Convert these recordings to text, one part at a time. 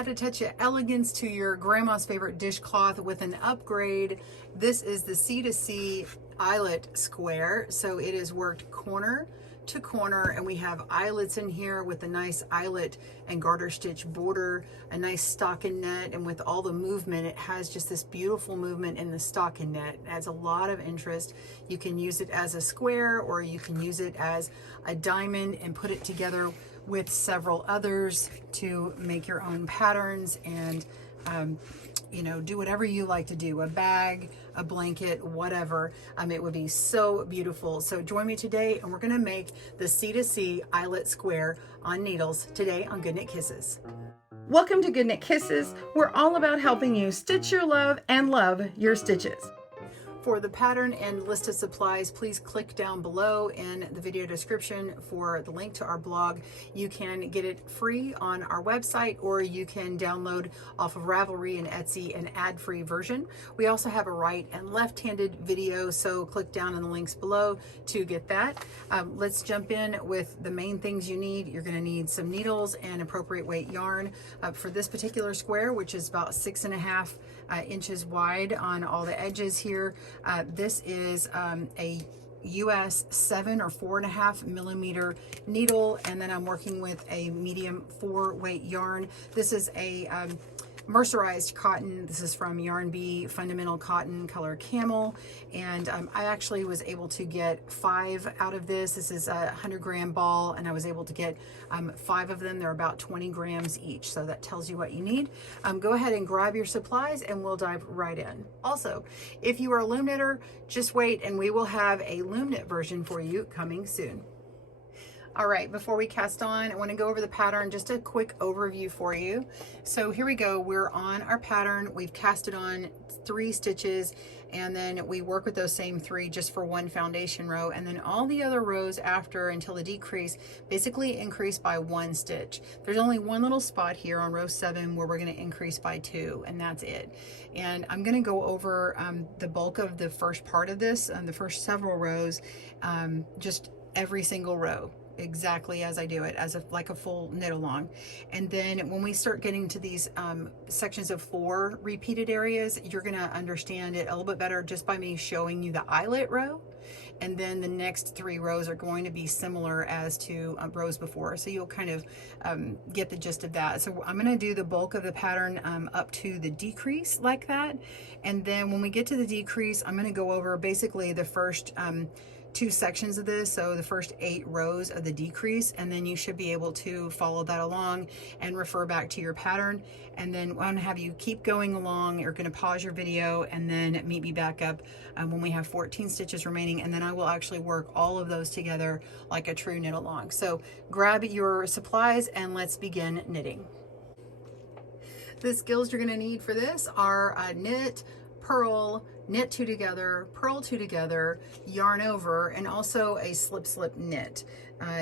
add a touch of elegance to your grandma's favorite dishcloth with an upgrade. This is the C2C Eyelet Square. So it is worked corner to corner, and we have eyelets in here with a nice eyelet and garter stitch border, a nice stockinette, and with all the movement, it has just this beautiful movement in the stockinette. It adds a lot of interest. You can use it as a square, or you can use it as a diamond and put it together with several others to make your own patterns and you know, do whatever you like to do, a bag, a blanket, whatever. It would be so beautiful. So join me today, and we're gonna make the C2C Eyelet Square on needles today on GoodKnit Kisses. Welcome to GoodKnit Kisses. We're all about helping you stitch your love and love your stitches. For the pattern and list of supplies, please click down below in the video description for the link to our blog. You can get it free on our website, or you can download off of Ravelry and Etsy an ad-free version. We also have a right and left-handed video, so click down in the links below to get that. Let's jump in with the main things you need. You're going to need some needles and appropriate weight yarn. For this particular square, which is about 6.5 inches wide on all the edges here, this is a US 7 or 4.5 millimeter needle, and then I'm working with a medium 4 weight yarn. This is a mercerized cotton. This is from Yarn Bee Fundamental Cotton Color Camel, and I actually was able to get 5 out of this. This is a 100-gram ball, and I was able to get 5 of them. They're about 20 grams each, so that tells you what you need. Go ahead and grab your supplies, and we'll dive right in. Also, if you are a loom knitter, just wait, and we will have a loom knit version for you coming soon. All right, before we cast on, I want to go over the pattern, just a quick overview for you. So here we go, we're on our pattern. We've casted on 3 stitches, and then we work with those same 3 just for 1 foundation row, and then all the other rows after until the decrease basically increase by 1 stitch. There's only 1 little spot here on row 7 where we're going to increase by 2, and that's it. And I'm going to go over the bulk of the first part of this, the first several rows, just every single row, exactly as I do it, as like a full knit along. And then when we start getting to these sections of 4 repeated areas, you're going to understand it a little bit better just by me showing you the eyelet row. And then the next 3 rows are going to be similar as to rows before, so you'll kind of get the gist of that. So I'm going to do the bulk of the pattern up to the decrease like that, and then when we get to the decrease, I'm going to go over basically the first 2 sections of this, so the first 8 rows of the decrease, and then you should be able to follow that along and refer back to your pattern. And then I'm going to have you keep going along. You're going to pause your video and then meet me back up when we have 14 stitches remaining, and then I will actually work all of those together like a true knit along. So grab your supplies and let's begin knitting. The skills you're going to need for this are knit, purl, knit 2 together, purl 2 together, yarn over, and also a slip knit.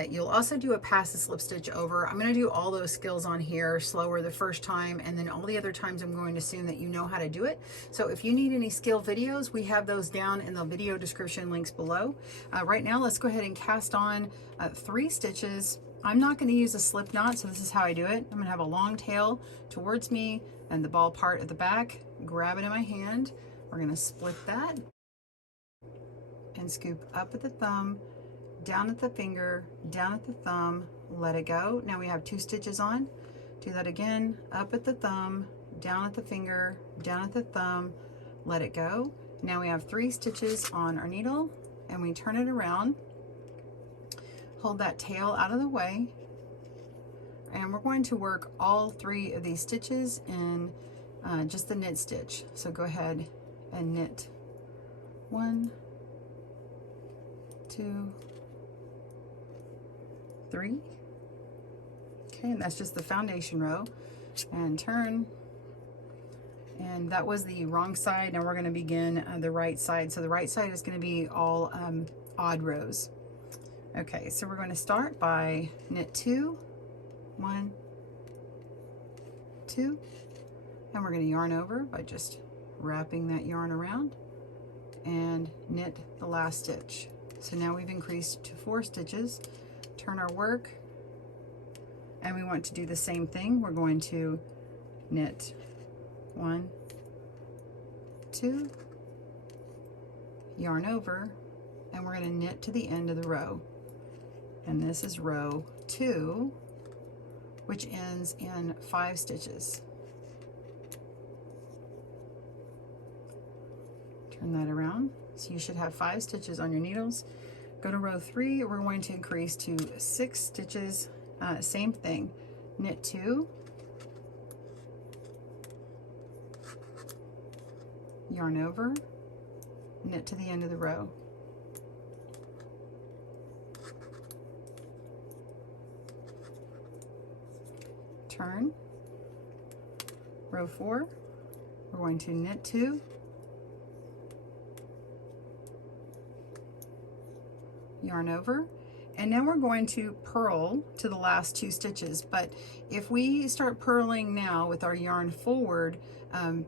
You'll also do a pass the slip stitch over. I'm going to do all those skills on here slower the first time, and then all the other times I'm going to assume that you know how to do it. So if you need any skill videos, we have those down in the video description links below. Right now, let's go ahead and cast on 3 stitches. I'm not going to use a slip knot, so this is how I do it. I'm going to have a long tail towards me and the ball part at the back. Grab it in my hand. We're going to split that and scoop up at the thumb, down at the finger, down at the thumb, let it go. Now we have 2 stitches on. Do that again, up at the thumb, down at the finger, down at the thumb, let it go. Now we have 3 stitches on our needle, and we turn it around. Hold that tail out of the way, and we're going to work all 3 of these stitches in just the knit stitch. So go ahead and knit 1, 2, 3. Okay, and that's just the foundation row. And turn. And that was the wrong side. Now we're going to begin the right side. So the right side is going to be all odd rows. Okay, so we're going to start by knit 2, 1, 2, and we're going to yarn over by just wrapping that yarn around and knit the last stitch. So now we've increased to 4 stitches. Turn our work, and we want to do the same thing. We're going to knit 1, 2, yarn over, and we're going to knit to the end of the row. And this is row 2, which ends in 5 stitches. Turn that around. So you should have 5 stitches on your needles. Go to row 3, we're going to increase to 6 stitches. Same thing, knit 2, yarn over, knit to the end of the row. Turn, row 4, we're going to knit 2, yarn over, and now we're going to purl to the last 2 stitches. But if we start purling now with our yarn forward,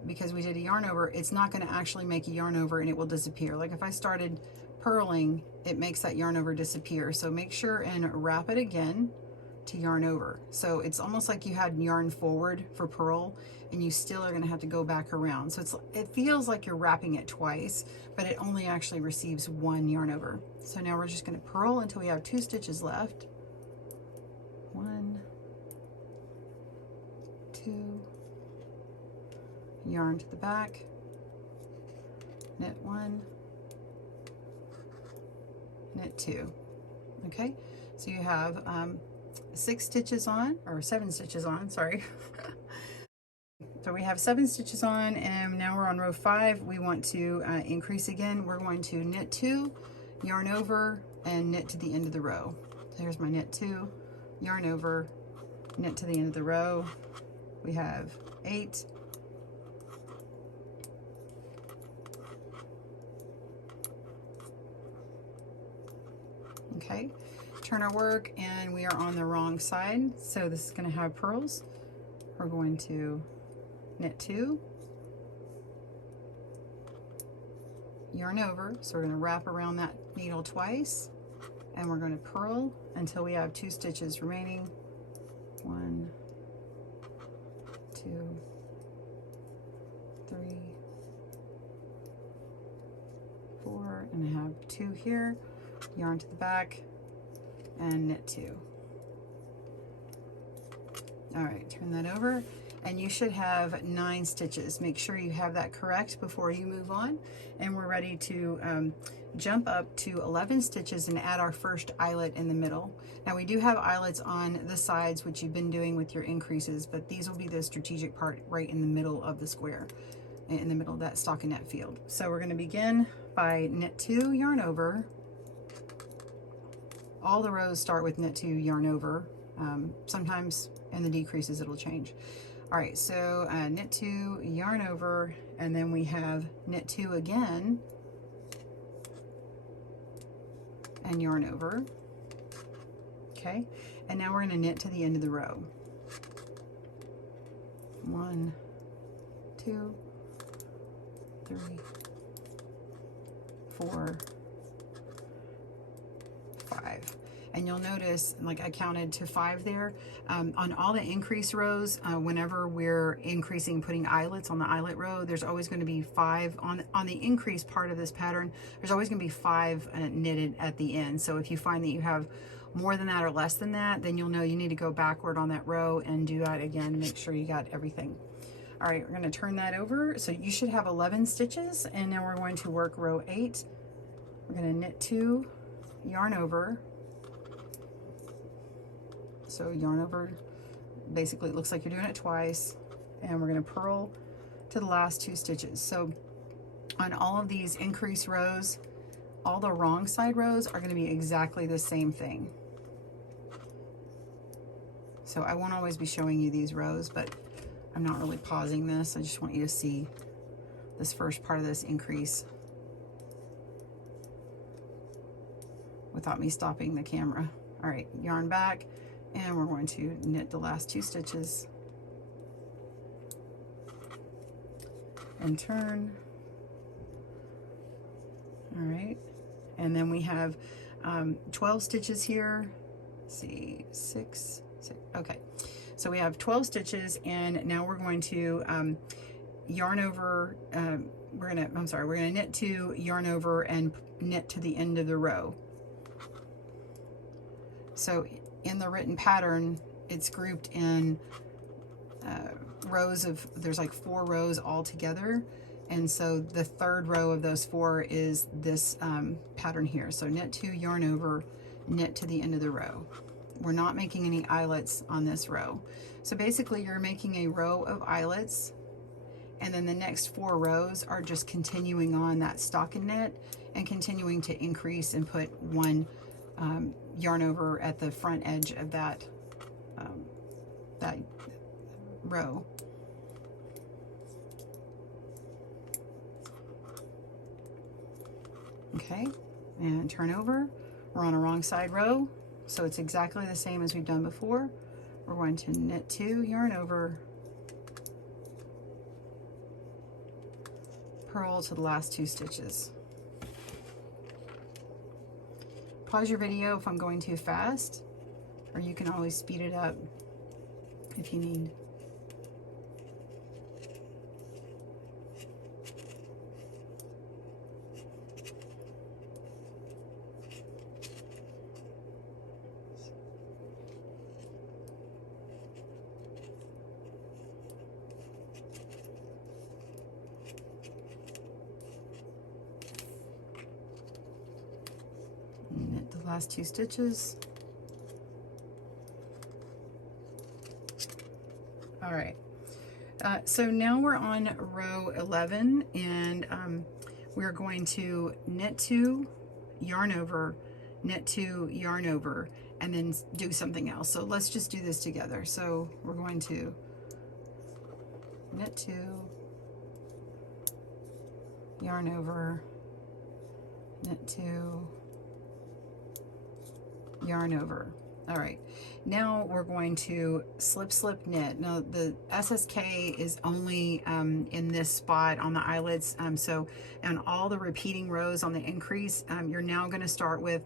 because we did a yarn over, it's not going to actually make a yarn over and it will disappear. Like if I started purling, it makes that yarn over disappear. So make sure and wrap it again to yarn over. So it's almost like you had yarn forward for purl and you still are going to have to go back around. So it feels like you're wrapping it twice, but it only actually receives 1 yarn over. So now we're just going to purl until we have 2 stitches left. 1, 2, yarn to the back, knit 1, knit 2. Okay, so you have 6 stitches on, or 7 stitches on, sorry. So we have 7 stitches on, and now we're on row 5. We want to increase again. We're going to knit 2, yarn over, and knit to the end of the row. So here's my knit 2, yarn over, knit to the end of the row. We have 8. Okay, turn our work, and we are on the wrong side, so this is going to have purls. We're going to knit 2, yarn over, so we're going to wrap around that needle twice, and we're going to purl until we have 2 stitches remaining. 1, 2, 3, 4, and I have 2 here. Yarn to the back and knit 2. All right, turn that over, and you should have 9 stitches. Make sure you have that correct before you move on, and we're ready to jump up to 11 stitches and add our first eyelet in the middle. Now we do have eyelets on the sides, which you've been doing with your increases, but these will be the strategic part right in the middle of the square, in the middle of that stockinette field. So we're going to begin by knit 2, yarn over. All the rows start with knit 2, yarn over. Sometimes in the decreases it'll change. All right, so knit 2, yarn over, and then we have knit 2 again, and yarn over. Okay, and now we're going to knit to the end of the row. 1, 2, 3, 4, 5. And you'll notice, like I counted to 5 there. On all the increase rows, whenever we're increasing, putting eyelets on the eyelet row, there's always going to be 5 on the increase part of this pattern. There's always going to be 5 knitted at the end. So if you find that you have more than that or less than that, then you'll know you need to go backward on that row and do that again. Make sure you got everything. All right, we're going to turn that over. So you should have 11 stitches, and now we're going to work row 8. We're going to knit 2, yarn over. So yarn over, basically it looks like you're doing it twice, and we're going to purl to the last 2 stitches. So on all of these increase rows, all the wrong side rows are going to be exactly the same thing. So I won't always be showing you these rows, but I'm not really pausing this. I just want you to see this first part of this increase without me stopping the camera. All right, yarn back, and we're going to knit the last 2 stitches and turn. All right, and then we have 12 stitches here. Let's see, 6, okay. So we have 12 stitches, and now we're going to yarn over, we're gonna knit 2, yarn over, and knit to the end of the row. So in the written pattern, it's grouped in rows of, there's like 4 rows all together. And so the third row of those 4 is this pattern here. So knit 2, yarn over, knit to the end of the row. We're not making any eyelets on this row. So basically you're making a row of eyelets, and then the next 4 rows are just continuing on that stocking knit and continuing to increase and put 1 yarn over at the front edge of that row. Okay, and turn over. We're on a wrong side row, so it's exactly the same as we've done before. We're going to knit 2, yarn over, purl to the last 2 stitches. Pause your video if I'm going too fast, or you can always speed it up if you need. Knit the last 2 stitches. All right, so now we're on row 11, and we're going to knit 2, yarn over, knit 2, yarn over, and then do something else. So let's just do this together. So we're going to knit 2, yarn over, knit 2, yarn over. All right, now we're going to slip knit. Now the SSK is only in this spot on the eyelets, so on all the repeating rows on the increase, you're now going to start with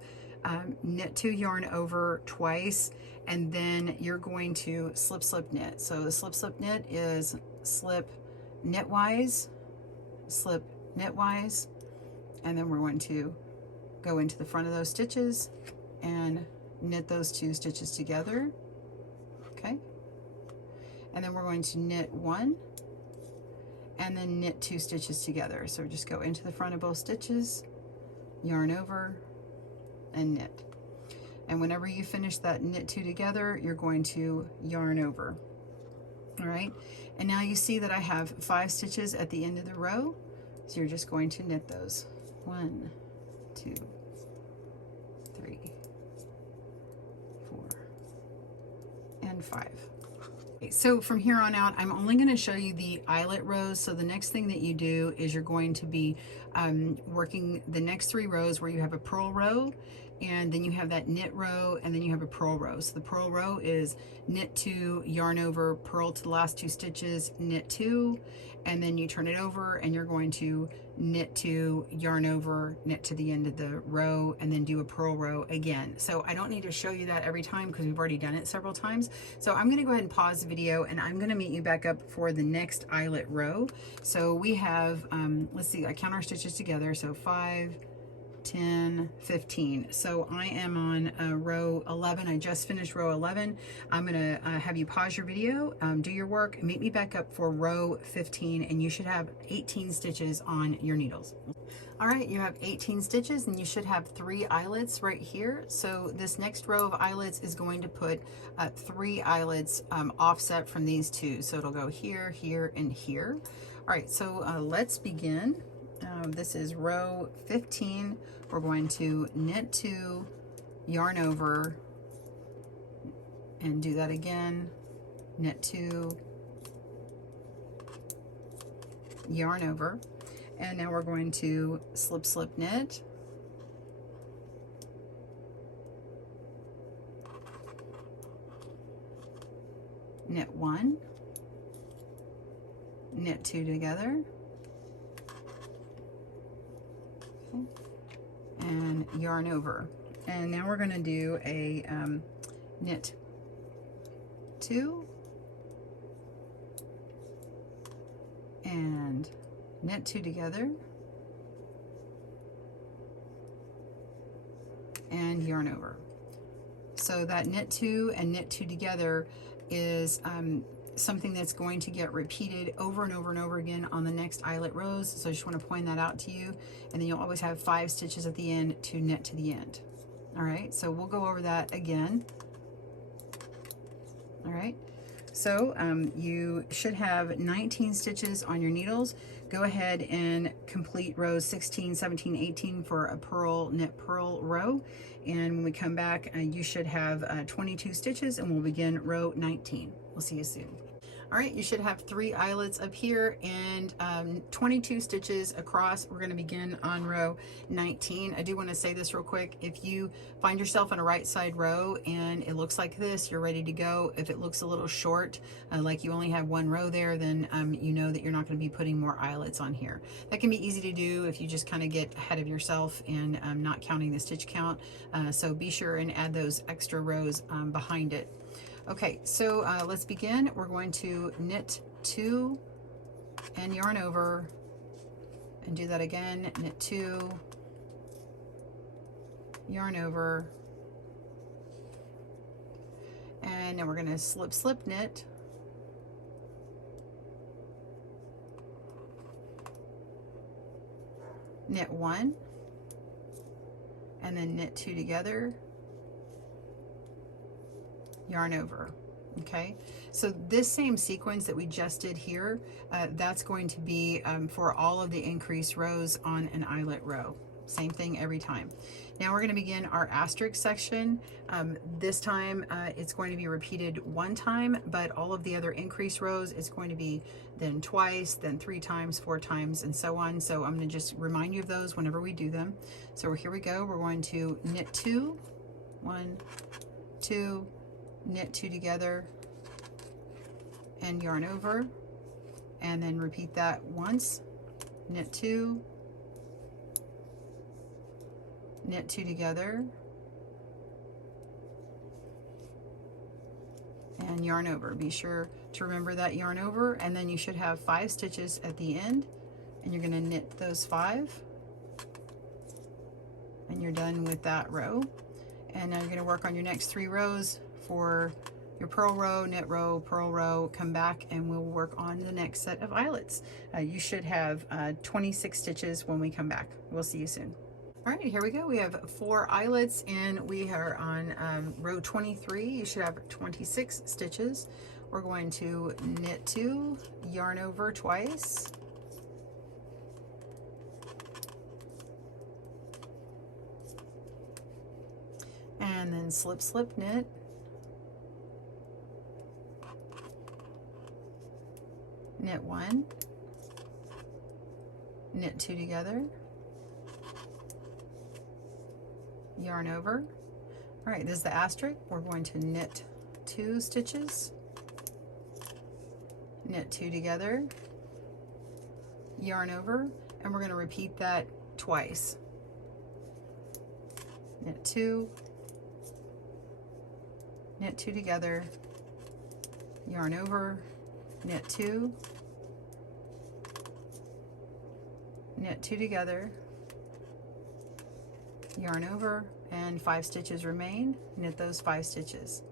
knit 2, yarn over twice, and then you're going to slip knit. So the slip knit is slip knitwise, slip knitwise, and then we're going to go into the front of those stitches and knit those 2 stitches together. Okay, and then we're going to knit 1 and then knit 2 stitches together. So just go into the front of both stitches, yarn over, and knit. And whenever you finish that knit 2 together, you're going to yarn over. All right, and now you see that I have 5 stitches at the end of the row, so you're just going to knit those. 1, 2, 3, 4, and 5. Okay, so from here on out, I'm only going to show you the eyelet rows. So the next thing that you do is you're going to be working the next 3 rows where you have a purl row, and then you have that knit row, and then you have a purl row. So the purl row is knit 2, yarn over, purl to the last 2 stitches, knit 2, and then you turn it over and you're going to knit 2, yarn over, knit to the end of the row, and then do a purl row again. So I don't need to show you that every time because we've already done it several times. So I'm going to go ahead and pause the video, and I'm going to meet you back up for the next eyelet row. So we have, let's see, I count our stitches together. So 5, 10, 15. So I am on row 11. I just finished row 11. I'm gonna have you pause your video, do your work, meet me back up for row 15, and you should have 18 stitches on your needles. All right, you have 18 stitches, and you should have 3 eyelets right here. So this next row of eyelets is going to put 3 eyelets offset from these 2. So it'll go here, here, and here. All right, so let's begin. This is row 15. We're going to knit 2, yarn over, and do that again, knit 2, yarn over, and now we're going to slip knit, knit 1, knit 2 together, and yarn over. And now we're going to do a knit 2, knit 2 together, and yarn over. So that knit 2 and knit 2 together is something that's going to get repeated over and over and over again on the next eyelet rows. So I just want to point that out to you. And then you'll always have 5 stitches at the end to knit to the end. All right, so we'll go over that again. All right, so you should have 19 stitches on your needles. Go ahead and complete rows 16, 17, 18 for a purl, knit purl row. And when we come back, you should have 22 stitches, and we'll begin row 19. We'll see you soon. All right, you should have 3 eyelets up here and 22 stitches across. We're going to begin on row 19. I do want to say this real quick. If you find yourself in a right side row and it looks like this, you're ready to go. If it looks a little short, like you only have 1 row there, then you know that you're not going to be putting more eyelets on here. That can be easy to do if you just kind of get ahead of yourself and not counting the stitch count. So be sure and add those extra rows behind it. Okay, so let's begin. We're going to knit 2 and yarn over, and do that again. Knit 2, yarn over, and then we're going to slip knit, knit 1, and then knit 2 together, yarn over. Okay, so this same sequence that we just did here, that's going to be for all of the increased rows on an eyelet row. Same thing every time. Now we're going to begin our asterisk section. This time it's going to be repeated 1 time, but all of the other increased rows, it's going to be then twice, then 3 times, 4 times, and so on. So I'm going to just remind you of those whenever we do them. So here we go. We're going to knit 2, 1, 2, knit 2 together, and yarn over, and then repeat that once. Knit 2, knit 2 together, and yarn over. Be sure to remember that yarn over, and then you should have 5 stitches at the end, and you're going to knit those 5, and you're done with that row. And now you're going to work on your next 3 rows for your purl row, knit row, purl row. Come back and we'll work on the next set of eyelets. You should have 26 stitches when we come back. We'll see you soon. All right, here we go. We have 4 eyelets and we are on row 23. You should have 26 stitches. We're going to knit 2, yarn over twice, and then slip knit, knit 1, knit 2 together, yarn over. All right, this is the asterisk. We're going to knit 2 stitches, knit 2 together, yarn over, and we're going to repeat that twice. Knit 2, knit 2 together, yarn over, knit 2, knit 2 together, yarn over, and 5 stitches remain. Knit those 5 stitches.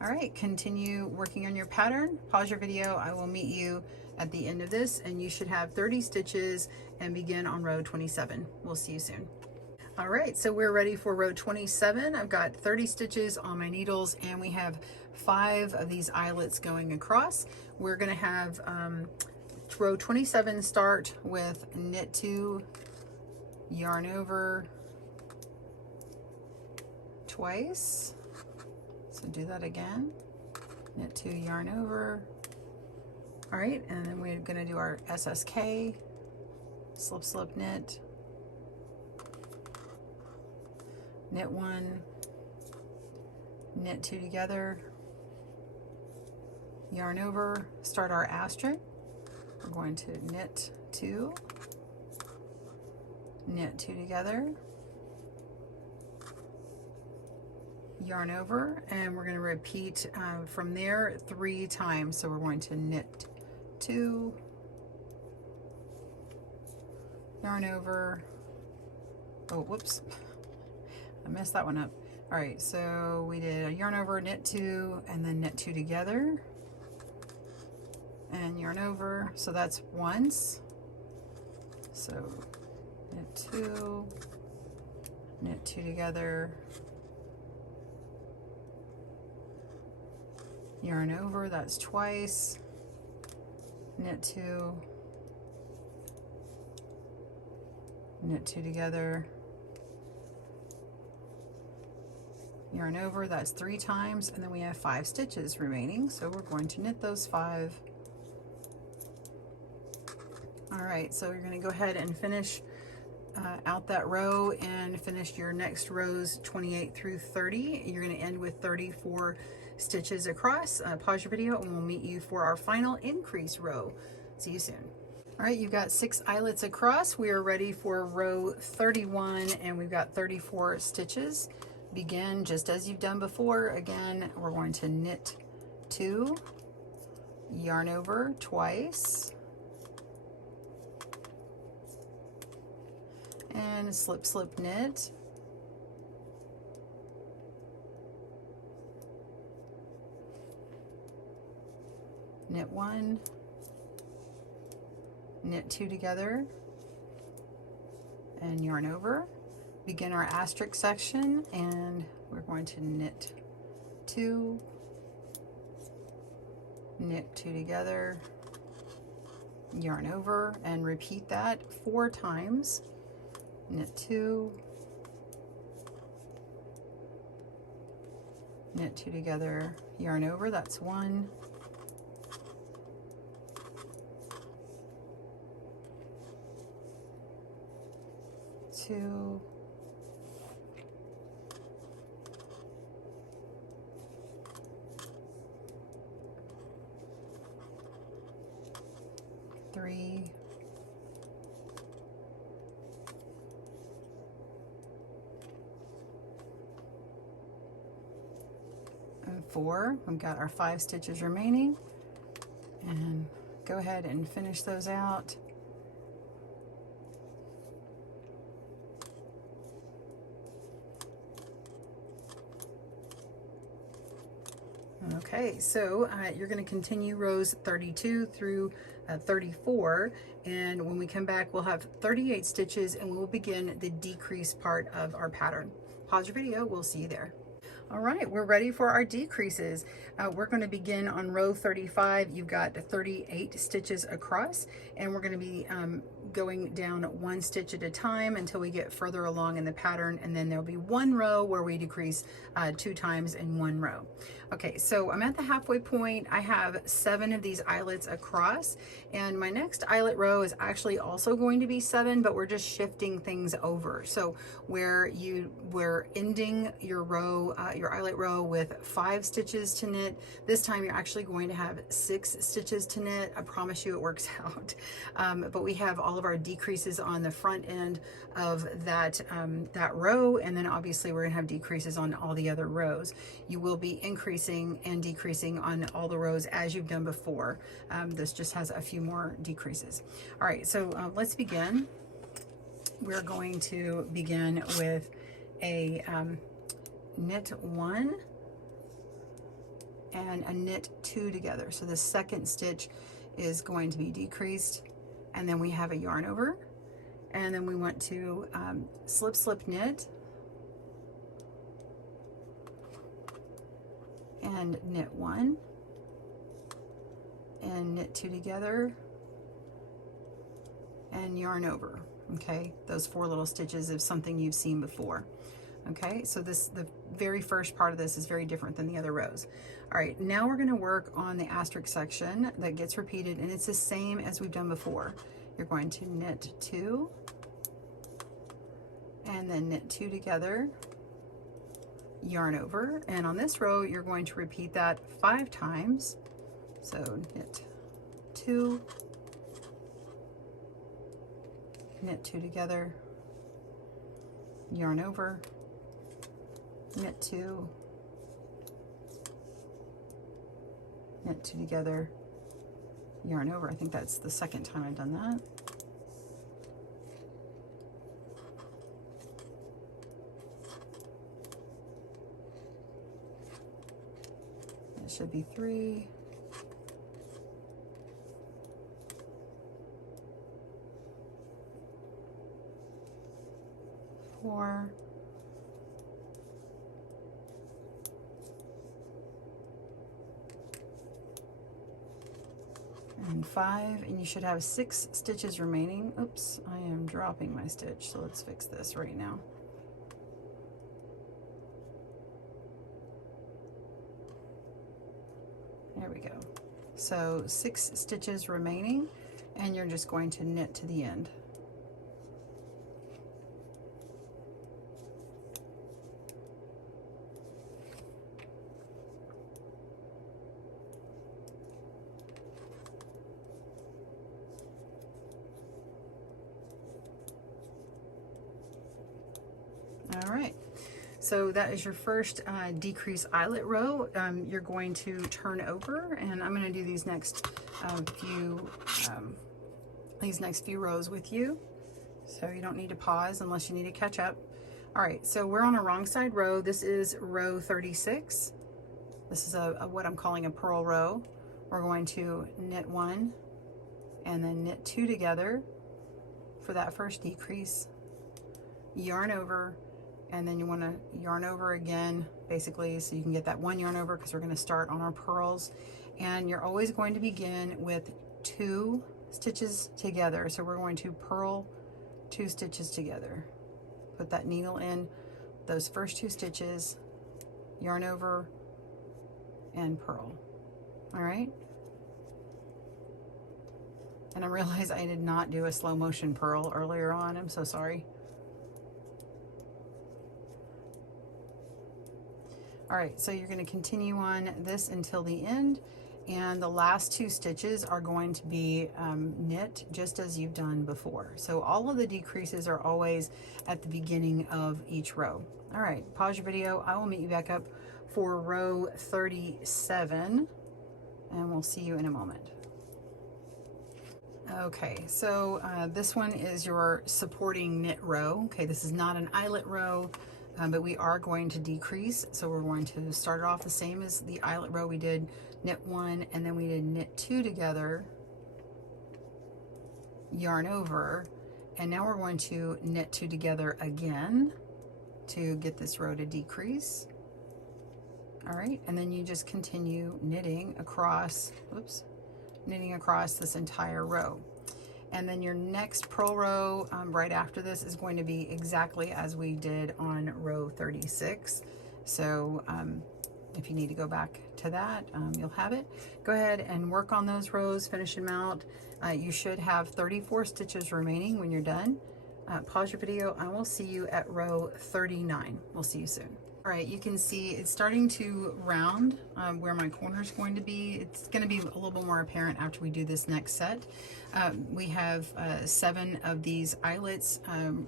All right, continue working on your pattern. Pause your video. I will meet you at the end of this, and you should have 30 stitches and begin on row 27. We'll see you soon. All right, so we're ready for row 27. I've got 30 stitches on my needles, and we have 5 of these eyelets going across. We're going to have row 27 start with knit 2, yarn over twice. So do that again. Knit 2, yarn over. All right, and then we're going to do our SSK, slip knit, knit 1, knit 2 together, yarn over, start our asterisk. We're going to knit 2, knit 2 together, yarn over, and we're going to repeat from there 3 times. So we're going to knit 2, yarn over. Oh, whoops, I messed that one up. All right, so we did a yarn over, knit 2, and then knit 2 together, and yarn over. So that's once. So knit 2, knit 2 together, yarn over, that's twice, knit 2, knit 2 together, yarn over, that's 3 times, and then we have 5 stitches remaining, so we're going to knit those 5. All right, so you're going to go ahead and finish out that row and finish your next rows 28 through 30. You're going to end with 34 stitches across. Pause your video and we'll meet you for our final increase row. See you soon. All right, you've got 6 eyelets across. We are ready for row 31 and we've got 34 stitches. Begin just as you've done before. Again, we're going to knit 2, yarn over twice, and slip slip knit, knit 1, knit 2 together, and yarn over. Begin our asterisk section, and we're going to knit 2, knit 2 together, yarn over, and repeat that 4 times. Knit 2, knit 2 together, yarn over, that's 1, two, three, and 4. We've got our 5 stitches remaining, and go ahead and finish those out. Okay, so you're going to continue rows 32 through 34, and when we come back we'll have 38 stitches and we'll begin the decrease part of our pattern. Pause your video, we'll see you there. All right, we're ready for our decreases. We're going to begin on row 35. You've got 38 stitches across, and we're going to be going down 1 stitch at a time until we get further along in the pattern, and then there'll be 1 row where we decrease 2 times in 1 row. Okay, so I'm at the halfway point. I have 7 of these eyelets across, and my next eyelet row is actually also going to be 7, but we're just shifting things over. So where we're ending your row, your eyelet row with 5 stitches to knit, this time you're actually going to have 6 stitches to knit. I promise you it works out. But we have all of our decreases on the front end of that row, and then obviously we're gonna have decreases on all the other rows. You will be increasing and decreasing on all the rows as you've done before. This just has a few more decreases. All right, so let's begin. We're going to begin with a knit 1 and a knit 2 together. So the second stitch is going to be decreased, and then we have a yarn over, and then we want to slip slip knit and knit 1 and knit 2 together and yarn over. Okay, those 4 little stitches of something you've seen before. Okay, so the very first part of this is very different than the other rows. All right, now we're going to work on the asterisk section that gets repeated, and it's the same as we've done before. You're going to knit 2 and then knit 2 together, yarn over, and on this row you're going to repeat that 5 times. So knit 2, knit 2 together, yarn over, knit 2, knit 2 together, yarn over. I think that's the second time I've done that. should be 3. 4. And 5, and you should have 6 stitches remaining. Oops, I am dropping my stitch, so let's fix this right now. There we go. So 6 stitches remaining, and you're just going to knit to the end. All right, so that is your first decrease eyelet row. You're going to turn over, and I'm going to do these next few rows with you. So you don't need to pause unless you need to catch up. All right, so we're on a wrong side row. This is row 36. This is what I'm calling a purl row. We're going to knit 1 and then knit 2 together for that first decrease, yarn over, and then you want to yarn over again, basically, so you can get that 1 yarn over, because we're going to start on our purls. And you're always going to begin with 2 stitches together. So we're going to purl 2 stitches together. Put that needle in those first 2 stitches, yarn over, and purl. All right. And I realize I did not do a slow motion purl earlier on. I'm so sorry. All right, so you're going to continue on this until the end, and the last 2 stitches are going to be knit just as you've done before. So all of the decreases are always at the beginning of each row. All right, pause your video. I will meet you back up for row 37, and we'll see you in a moment. Okay, so this one is your supporting knit row. Okay, this is not an eyelet row. But we are going to decrease, so we're going to start it off the same as the eyelet row. We did knit 1, and then we did knit 2 together, yarn over, and now we're going to knit 2 together again to get this row to decrease. All right, and then you just continue knitting across, knitting across this entire row. And then your next purl row right after this is going to be exactly as we did on row 36. So if you need to go back to that, you'll have it. Go ahead and work on those rows, finish them out. You should have 34 stitches remaining when you're done. Pause your video. I will see you at row 39. We'll see you soon. All right, you can see it's starting to round where my corner is going to be. It's going to be a little bit more apparent after we do this next set. We have 7 of these eyelets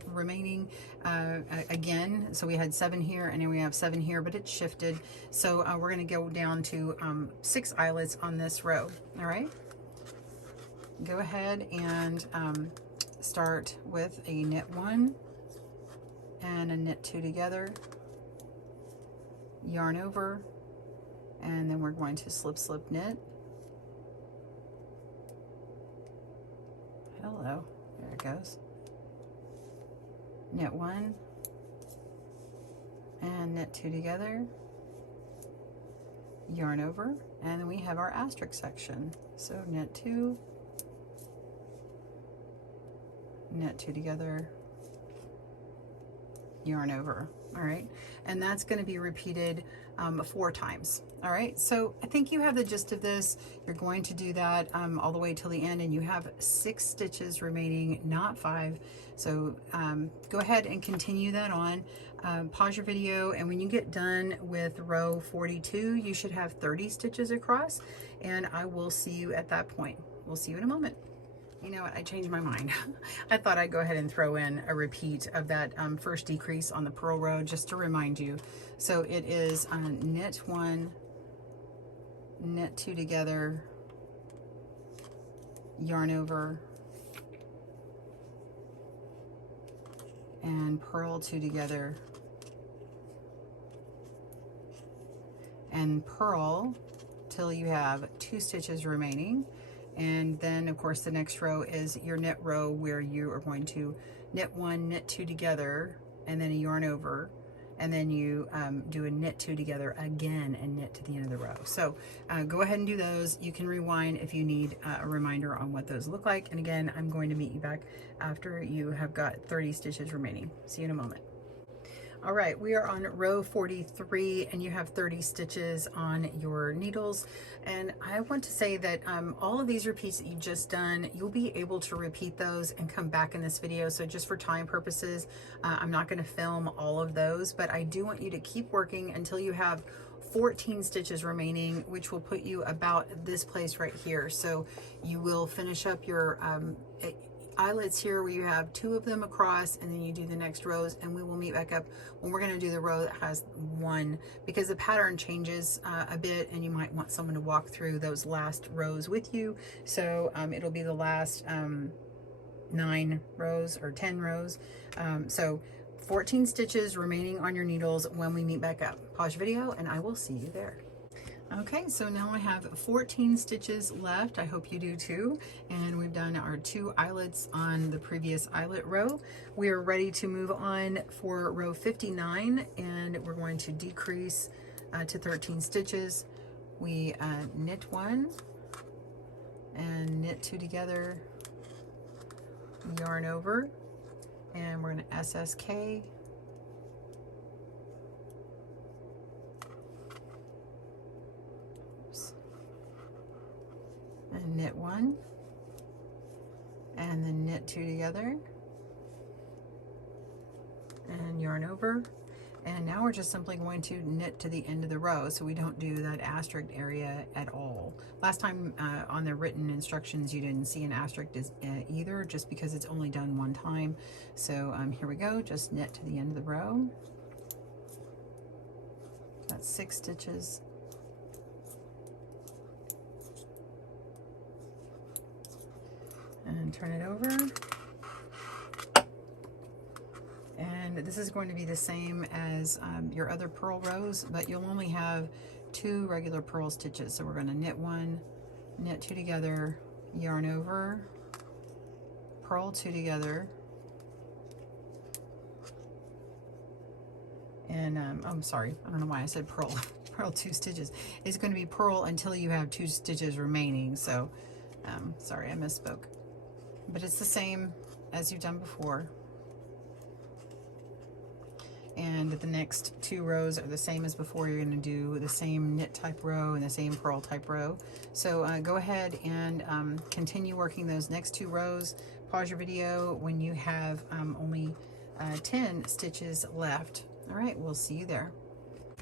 remaining again. So we had 7 here, and then we have 7 here, but it's shifted. So we're going to go down to 6 eyelets on this row. All right, go ahead and start with a knit 1 and a knit 2 together, yarn over, and then we're going to slip knit. Hello, there it goes. Knit 1 and knit 2 together, yarn over, and then we have our asterisk section. So knit 2, knit 2 together, yarn over. All right, and that's going to be repeated 4 times. All right, so I think you have the gist of this. You're going to do that all the way till the end, and you have 6 stitches remaining, not 5. So go ahead and continue that on. Pause your video, and when you get done with row 42, you should have 30 stitches across, and I will see you at that point. We'll see you in a moment. You know what, I changed my mind. I thought I'd go ahead and throw in a repeat of that first decrease on the purl row just to remind you. So it is knit 1, knit 2 together, yarn over, and purl 2 together, and purl till you have 2 stitches remaining. And then of course the next row is your knit row, where you are going to knit 1, knit 2 together, and then a yarn over, and then you do a knit 2 together again and knit to the end of the row. So go ahead and do those. You can rewind if you need a reminder on what those look like. And again, I'm going to meet you back after you have got 30 stitches remaining. See you in a moment. All right, we are on row 43 and you have 30 stitches on your needles. And I want to say that all of these repeats that you just done, you'll be able to repeat those and come back in this video. So just for time purposes, I'm not going to film all of those, but I do want you to keep working until you have 14 stitches remaining, which will put you about this place right here. So you will finish up your eyelets here, where you have 2 of them across, and then you do the next rows, and we will meet back up when we're going to do the row that has 1, because the pattern changes a bit, and you might want someone to walk through those last rows with you. So it'll be the last 9 rows or 10 rows. So 14 stitches remaining on your needles when we meet back up. Pause video and I will see you there. Okay, so now I have 14 stitches left. I hope you do too. And we've done our 2 eyelets on the previous eyelet row. We are ready to move on for row 59, and we're going to decrease to 13 stitches. We knit 1 and knit 2 together, yarn over, and we're going to SSK. And knit 1 and then knit 2 together and yarn over. And now we're just simply going to knit to the end of the row, so we don't do that asterisk area at all. Last time on the written instructions you didn't see an asterisk either, just because it's only done 1 time. So here we go, just knit to the end of the row. That's 6 stitches. And turn it over. And this is going to be the same as your other purl rows, but you'll only have 2 regular purl stitches. So we're going to knit 1, knit 2 together, yarn over, purl 2 together, and I'm sorry, I don't know why I said purl. Purl 2 stitches. It's going to be purl until you have 2 stitches remaining. So sorry, I misspoke. But it's the same as you've done before. And the next 2 rows are the same as before. You're going to do the same knit type row and the same purl type row. So go ahead and continue working those next 2 rows. Pause your video when you have only 10 stitches left. All right, we'll see you there.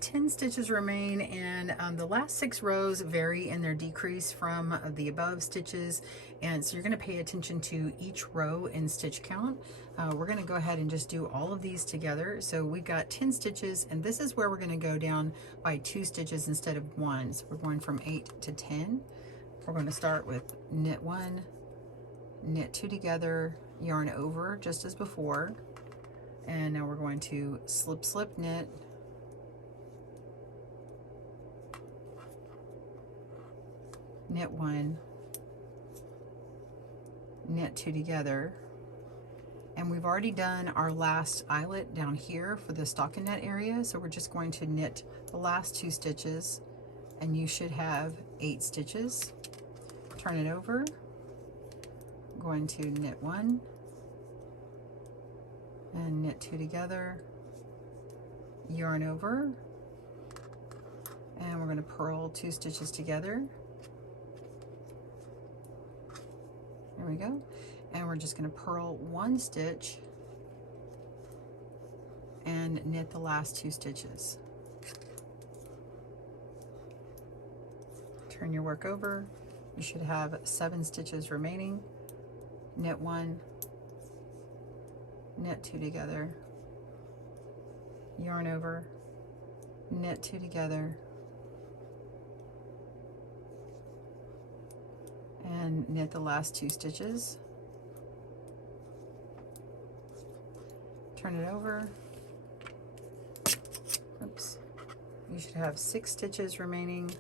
10 stitches remain, and the last 6 rows vary in their decrease from the above stitches, and so you're going to pay attention to each row in stitch count. We're going to go ahead and just do all of these together. So we've got 10 stitches, and this is where we're going to go down by 2 stitches instead of 1. So we're going from 8 to 10. We're going to start with knit 1, knit 2 together, yarn over just as before, and now we're going to slip slip knit, knit 1, knit 2 together, and we've already done our last eyelet down here for the stockinette area, so we're just going to knit the last 2 stitches, and you should have 8 stitches. Turn it over, I'm going to knit 1 and knit 2 together, yarn over, and we're going to purl 2 stitches together. There we go. And we're just going to purl 1 stitch and knit the last 2 stitches. Turn your work over. You should have 7 stitches remaining. Knit 1, knit 2 together, yarn over, knit 2 together, and knit the last 2 stitches. Turn it over. Oops. You should have 6 stitches remaining.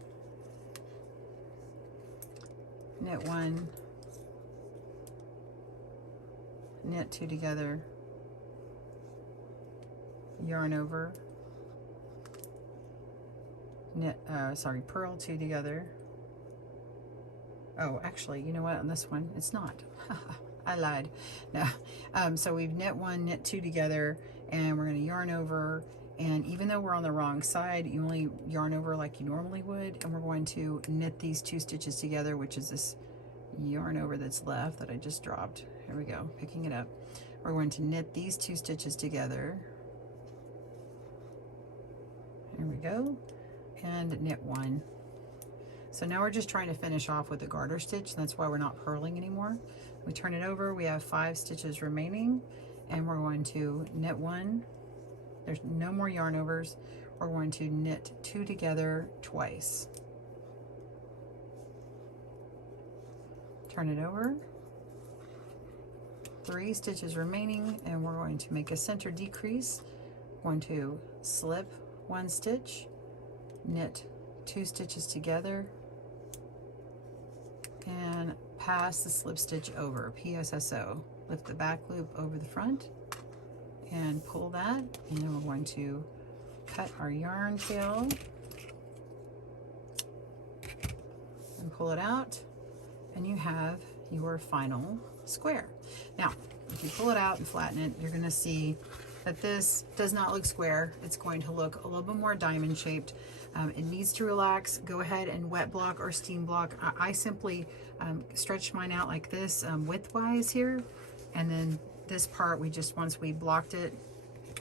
knit 1, knit 2 together, yarn over, knit, purl 2 together. Oh, actually, you know what, on this one, it's not. I lied. No. So we've knit 1, knit 2 together, and we're going to yarn over, and even though we're on the wrong side, you only yarn over like you normally would, and we're going to knit these 2 stitches together, which is this yarn over that's left that I just dropped. Here we go, picking it up. We're going to knit these 2 stitches together. Here we go, and knit 1. So now we're just trying to finish off with the garter stitch. That's why we're not purling anymore. We turn it over, we have 5 stitches remaining, and we're going to knit 1. There's no more yarn overs. We're going to knit 2 together twice. Turn it over. 3 stitches remaining, and we're going to make a center decrease. Going to slip 1 stitch, knit 2 stitches together, and pass the slip stitch over, PSSO. Lift the back loop over the front and pull that, and then we're going to cut our yarn tail and pull it out, and you have your final square. Now, if you pull it out and flatten it, you're going to see that this does not look square. It's going to look a little bit more diamond shaped. It needs to relax. Go ahead and wet block or steam block. I simply stretch mine out like this widthwise here, and then this part we just, once we blocked it,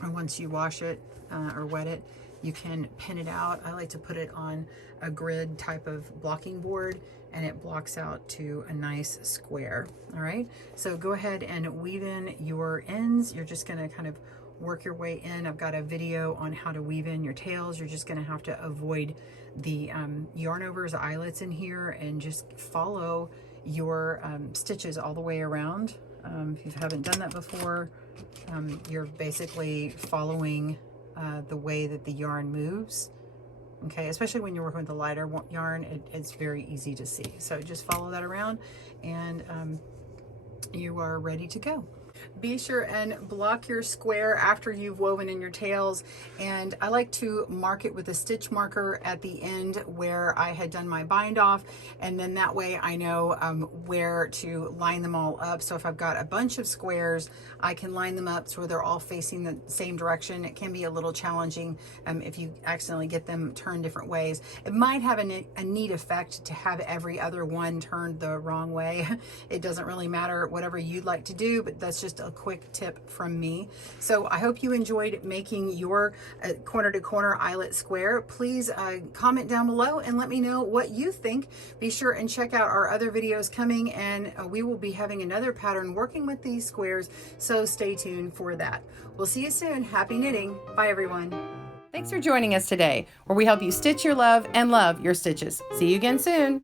or once you wash it or wet it, you can pin it out. I like to put it on a grid type of blocking board, and it blocks out to a nice square. All right, so go ahead and weave in your ends. You're just gonna kind of work your way in. I've got a video on how to weave in your tails. You're just gonna have to avoid the yarn overs, eyelets in here, and just follow your stitches all the way around. If you haven't done that before, you're basically following the way that the yarn moves. Okay, especially when you're working with a lighter yarn, it's very easy to see. So just follow that around, and you are ready to go. Be sure and block your square after you've woven in your tails, and I like to mark it with a stitch marker at the end where I had done my bind off, and then that way I know where to line them all up. So if I've got a bunch of squares, I can line them up so they're all facing the same direction. It can be a little challenging if you accidentally get them turned different ways. It might have a neat effect to have every other one turned the wrong way. It doesn't really matter, whatever you'd like to do, but that's just a quick tip from me. So I hope you enjoyed making your corner to corner eyelet square. Please comment down below and let me know what you think. Be sure and check out our other videos coming, and we will be having another pattern working with these squares, so stay tuned for that. We'll see you soon. Happy knitting. Bye everyone. Thanks for joining us today, where we help you stitch your love and love your stitches. See you again soon.